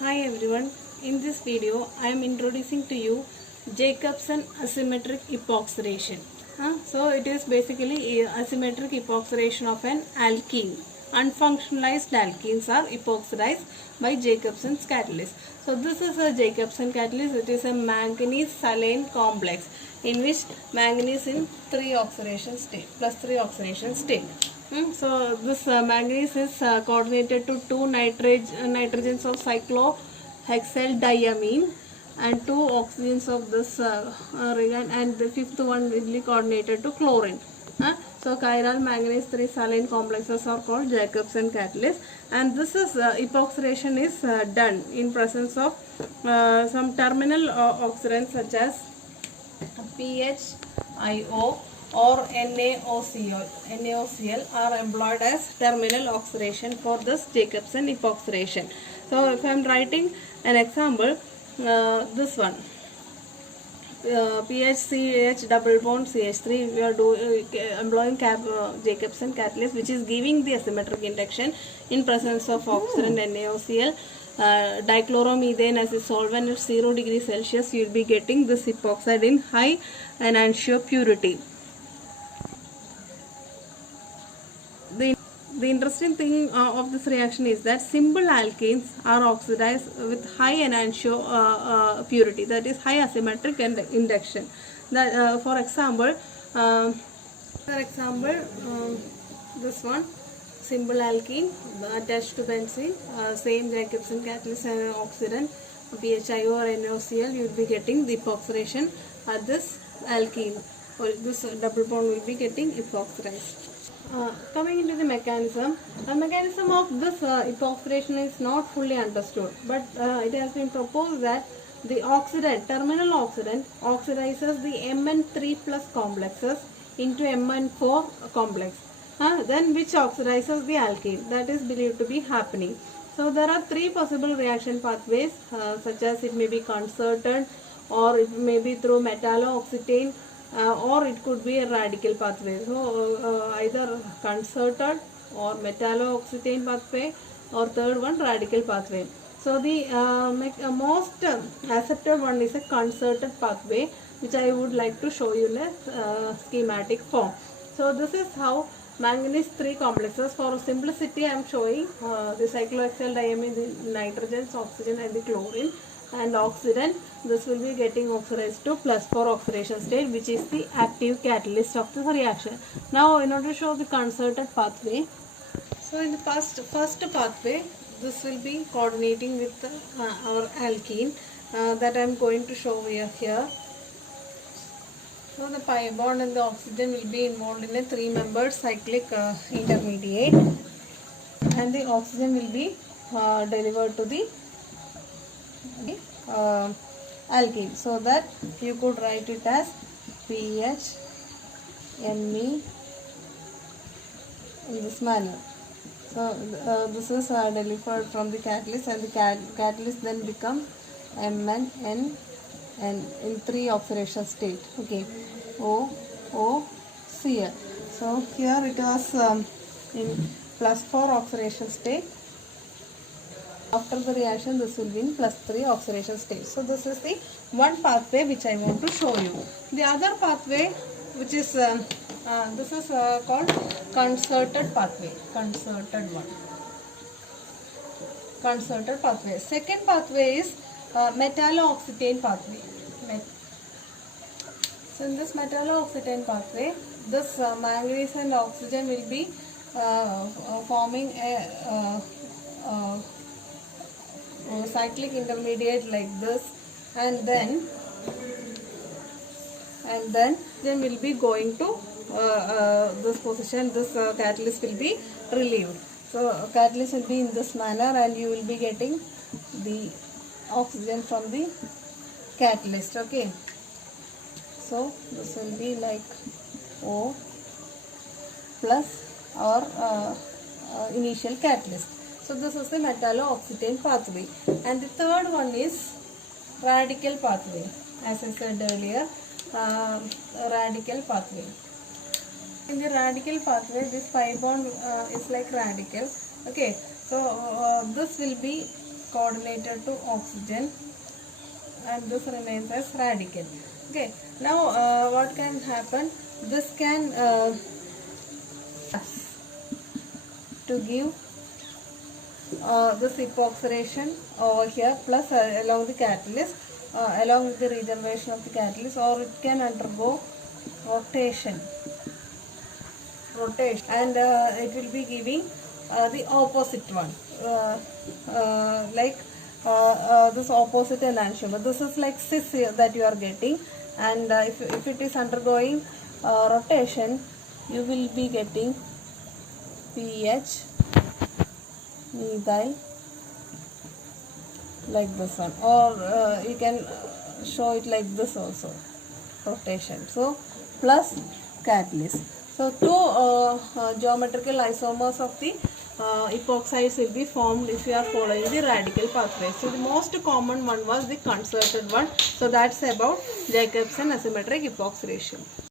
Hi everyone, in this video I am introducing to you Jacobson asymmetric epoxidation. So it is basically a asymmetric epoxidation of an alkene. Unfunctionalized alkenes are epoxidized by Jacobson's catalyst. So this is a Jacobson catalyst. It is a manganese silane complex in which manganese in 3 oxidation state plus 3 oxidation state. So this manganese is coordinated to two nitrogens of cyclohexyldiamine and two oxygens of this reagent, and the fifth one will be coordinated to chlorine. So chiral manganese 3 saline complexes are called Jacobson catalyst, and this is epoxidation is done in presence of some terminal oxidants such as PHIO or NaOCl are employed as terminal oxidation for this Jacobson epoxidation. So if I am writing an example, this one, PHCH double bond CH3, we are employing Jacobson catalyst, which is giving the asymmetric induction in presence of oxidant NaOCl. Dichloromethane as a solvent at 0 degrees Celsius, you will be getting this epoxide in high enantiomer purity. The interesting thing of this reaction is that simple alkenes are oxidized with high enantiomer purity, that is high asymmetric induction. That, for example, this one, simple alkene attached to benzene, same Jacobson catalyst and oxidant PHIO or NaOCl, you will be getting the epoxidation at this alkene, or this double bond will be getting epoxidized. Coming into the mechanism of this epoxidation is not fully understood, but it has been proposed that the oxidant, terminal oxidant, oxidizes the Mn3 plus complexes into Mn4 complex, then which oxidizes the alkene. That is believed to be happening. So there are three possible reaction pathways, such as it may be concerted, or it may be through metallooctane, or it could be a radical pathway. So either concerted or metallooctane pathway, or third one radical pathway. So the most accepted one is a concerted pathway, which I would like to show you in a schematic form. So this is how manganese 3 complexes, for simplicity I am showing the cyclohexyldiamine, the nitrogens, oxygen and the chlorine, and oxidant, this will be getting oxidized to +4 oxidation state, which is the active catalyst of the reaction. Now in order to show the concerted pathway, so in the first pathway, this will be coordinating with our alkene that I am going to show here. So the pi bond and the oxygen will be involved in a 3-membered cyclic intermediate, and the oxygen will be delivered to the alkene, so that you could write it as PHMe in this manner. So this is delivered from the catalyst, and the catalyst then become Mn and in 3 oxidation state. Okay, OOCl. So here it was in +4 oxidation state. After the reaction, this will be in +3 oxidation state. So this is the one pathway which I want to show you. The other pathway, which is this is called concerted pathway. Concerted pathway. Second pathway is metallooctane pathway. So in this metallooctane pathway, this manganese and oxygen will be forming a cyclic intermediate like this, and then will be going to this position. This catalyst will be relieved. So catalyst will be in this manner, and you will be getting the oxygen from the catalyst. Okay, so this will be like O plus or initial catalyst. So this is the metallooctane pathway. And the third one is radical pathway. As I said earlier, radical pathway. In the radical pathway, this pi bond is like radical. Okay, so this will be coordinated to oxygen, and this remains as radical. Okay, now what can happen? This can to give this epoxidation over here, plus along the catalyst, along with the regeneration of the catalyst, or it can undergo rotation, and it will be giving the opposite one, like this opposite enantiomer. This is like cis that you are getting, and if it is undergoing rotation, you will be getting PH methyl like this one, or you can show it like this also, rotation. So plus catalyst. So two geometrical isomers of the epoxides will be formed if you are following the radical pathway. So the most common one was the concerted one. So that's about Jacobson asymmetric epoxidation.